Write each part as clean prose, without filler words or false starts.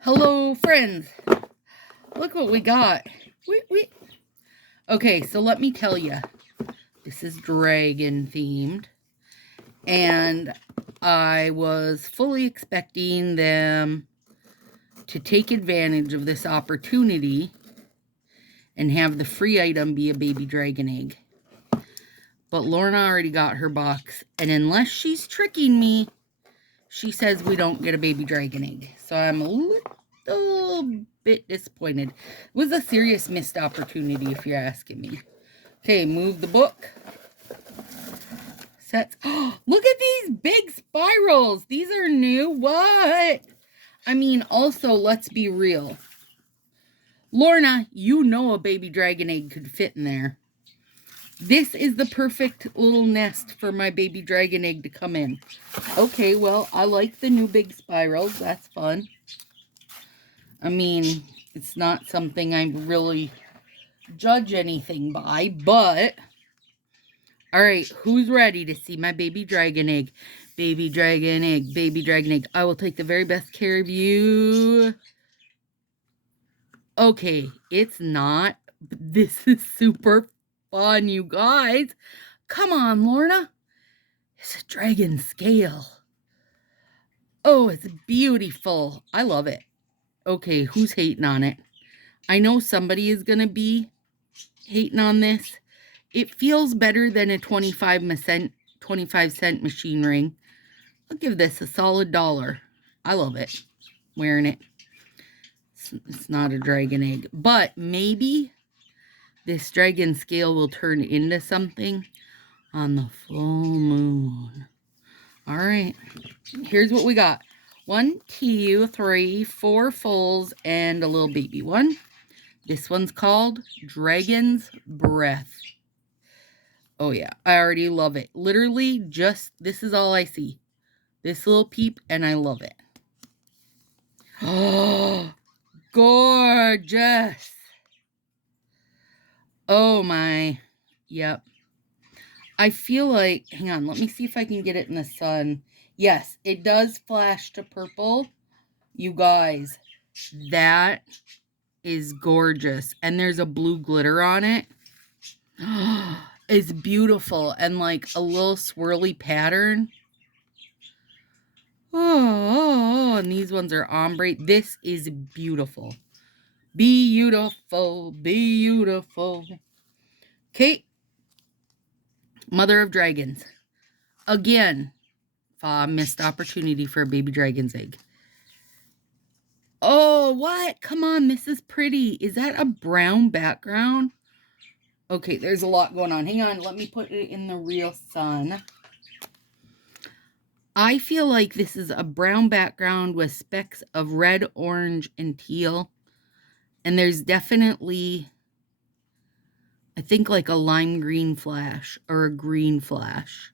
Hello, friends. Look what we got. Okay, so let me tell you. This is dragon themed. And I was fully expecting them to take advantage of this opportunity and have the free item be a baby dragon egg. But Lorna already got her box. And unless she's tricking me, she says we don't get a baby dragon egg. So I'm a little bit disappointed. It was a serious missed opportunity, if you're asking me. Okay, move the book. Sets. Oh, look at these big spirals. These are new. What? I mean, also, let's be real. Lorna, you know a baby dragon egg could fit in there. This is the perfect little nest for my baby dragon egg to come in. Okay, well, I like the new big spirals. That's fun. I mean, it's not something I really judge anything by, but... All right, who's ready to see my baby dragon egg? Baby dragon egg, baby dragon egg. I will take the very best care of you. Okay, it's not. This is super fun, you guys. Come on, Lorna. It's a dragon scale. Oh, it's beautiful. I love it. Okay, who's hating on it? I know somebody is going to be hating on this. It feels better than a 25-cent machine ring. I'll give this a solid $1. I love it. Wearing it. It's not a dragon egg. But maybe this dragon scale will turn into something on the full moon. All right. Here's what we got. 1, 2, 3, 4 fulls and a little baby one. This one's called Dragon's Breath. Oh, yeah. I already love it. Literally, just this is all I see. This little peep, and I love it. Oh, gorgeous. Oh, my. Yep. I feel like, hang on, let me see if I can get it in the sun. Yes, it does flash to purple. You guys, that is gorgeous. And there's a blue glitter on it. It's beautiful. And like a little swirly pattern. Oh, and these ones are ombre. This is beautiful. Beautiful, beautiful. Okay. Mother of Dragons. Again, missed opportunity for a baby dragon's egg. Oh, what? Come on, this is pretty. Is that a brown background? Okay, there's a lot going on. Hang on, let me put it in the real sun. I feel like this is a brown background with specks of red, orange, and teal. And there's definitely, I think, like a lime green flash or a green flash.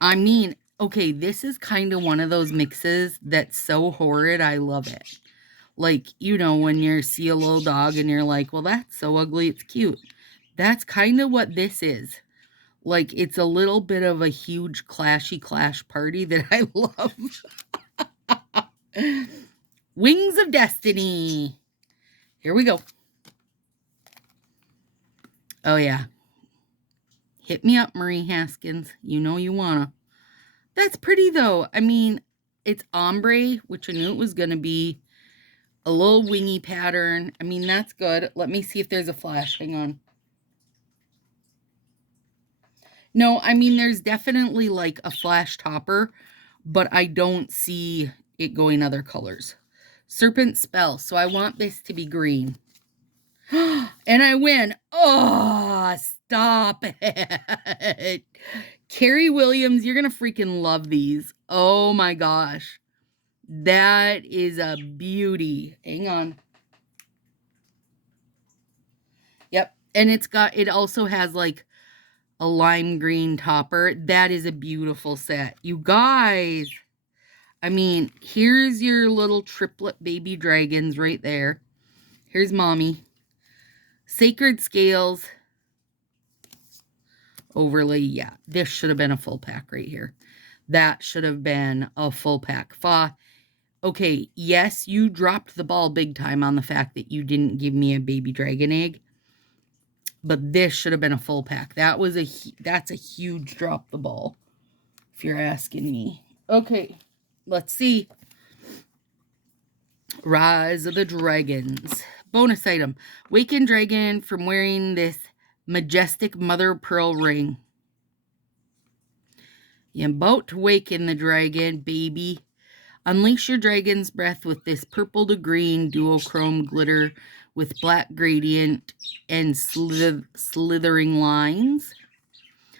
I mean, okay, this is kind of one of those mixes that's so horrid, I love it. Like, you know, when you see a little dog and you're like, well, that's so ugly, it's cute. That's kind of what this is. Like, it's a little bit of a huge clashy clash party that I love. Wings of Destiny. Here we go. Oh, yeah. Hit me up, Marie Haskins. You know you wanna. That's pretty, though. I mean, it's ombre, which I knew it was going to be. A little wingy pattern. I mean, that's good. Let me see if there's a flash. Hang on. No, I mean, there's definitely like a flash topper, but I don't see it going other colors. Serpent Spell. So I want this to be green. And I win. Oh, stop it. Carrie Williams, you're going to freaking love these. Oh my gosh. That is a beauty. Hang on. Yep. And it also has like a lime green topper. That is a beautiful set. You guys, I mean, here's your little triplet baby dragons right there. Here's mommy. Sacred Scales. Overlay. Yeah, this should have been a full pack right here. That should have been a full pack. Okay, yes, you dropped the ball big time on the fact that you didn't give me a baby dragon egg. But this should have been a full pack. That's a huge drop the ball, if you're asking me. Okay, let's see. Rise of the Dragons. Bonus item. Waken dragon from wearing this majestic mother of pearl ring. You're about to waken the dragon, baby. Unleash your dragon's breath with this purple to green duochrome glitter with black gradient and slithering lines.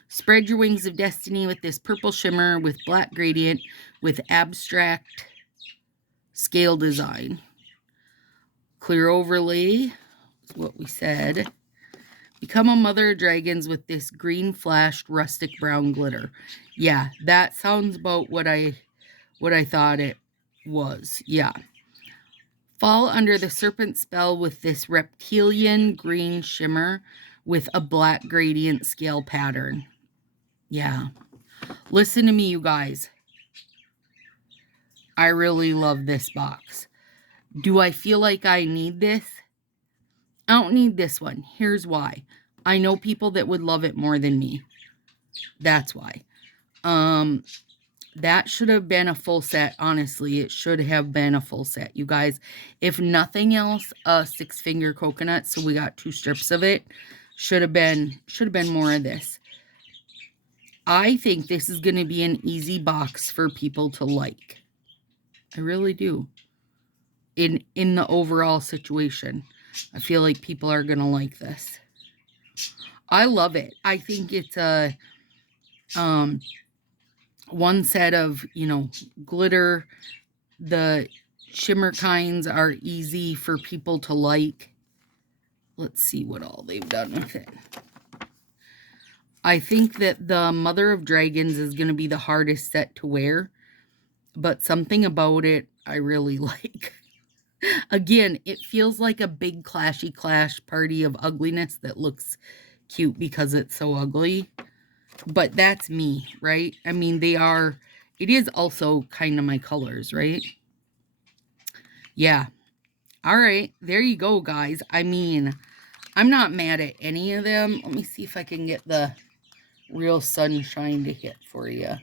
Spread your wings of destiny with this purple shimmer with black gradient with abstract scale design. Clear overlay is what we said. Become a mother of dragons with this green flashed rustic brown glitter. Yeah, that sounds about what I thought it was. Yeah. Fall under the serpent spell with this reptilian green shimmer with a black gradient scale pattern. Yeah. Listen to me, you guys. I really love this box. Do I feel like I need this? I don't need this one. Here's why. I know people that would love it more than me. That's why. That should have been a full set. Honestly, it should have been a full set, you guys. If nothing else, a 6-finger coconut. So we got 2 strips of it. Should have been more of this. I think this is going to be an easy box for people to like. I really do. In the overall situation, I feel like people are going to like this. I love it. I think it's a one set of, glitter. The shimmer kinds are easy for people to like. Let's see what all they've done with it. I think that the Mother of Dragons is going to be the hardest set to wear, but something about it I really like. Again, it feels like a big clashy clash party of ugliness that looks cute because it's so ugly. But that's me, right? I mean, it is also kind of my colors, right? Yeah. All right. There you go, guys. I mean, I'm not mad at any of them. Let me see if I can get the real sunshine to hit for you.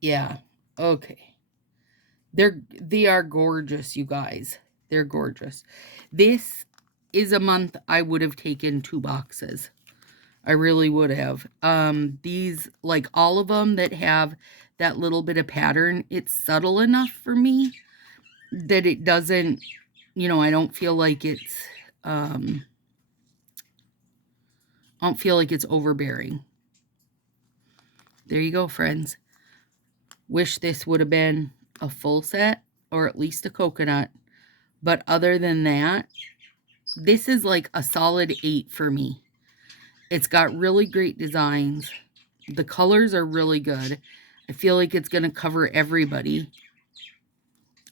Yeah. Okay. They are gorgeous, you guys. They're gorgeous. This is a month I would have taken 2 boxes. I really would have. These, like all of them that have that little bit of pattern, it's subtle enough for me that it doesn't, I don't feel like it's, I don't feel like it's overbearing. There you go, friends. Wish this would have been a full set or at least a coconut. But other than that, this is like a solid 8 for me. It's got really great designs. The colors are really good. I feel like it's going to cover everybody.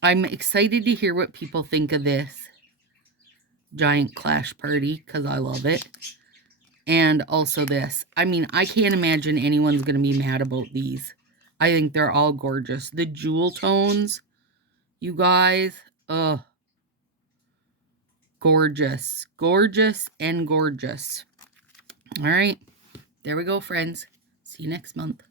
I'm excited to hear what people think of this giant clash party because I love it. And also this. I mean, I can't imagine anyone's going to be mad about these. I think they're all gorgeous. The jewel tones, you guys, gorgeous. Gorgeous and gorgeous. All right. There we go, friends. See you next month.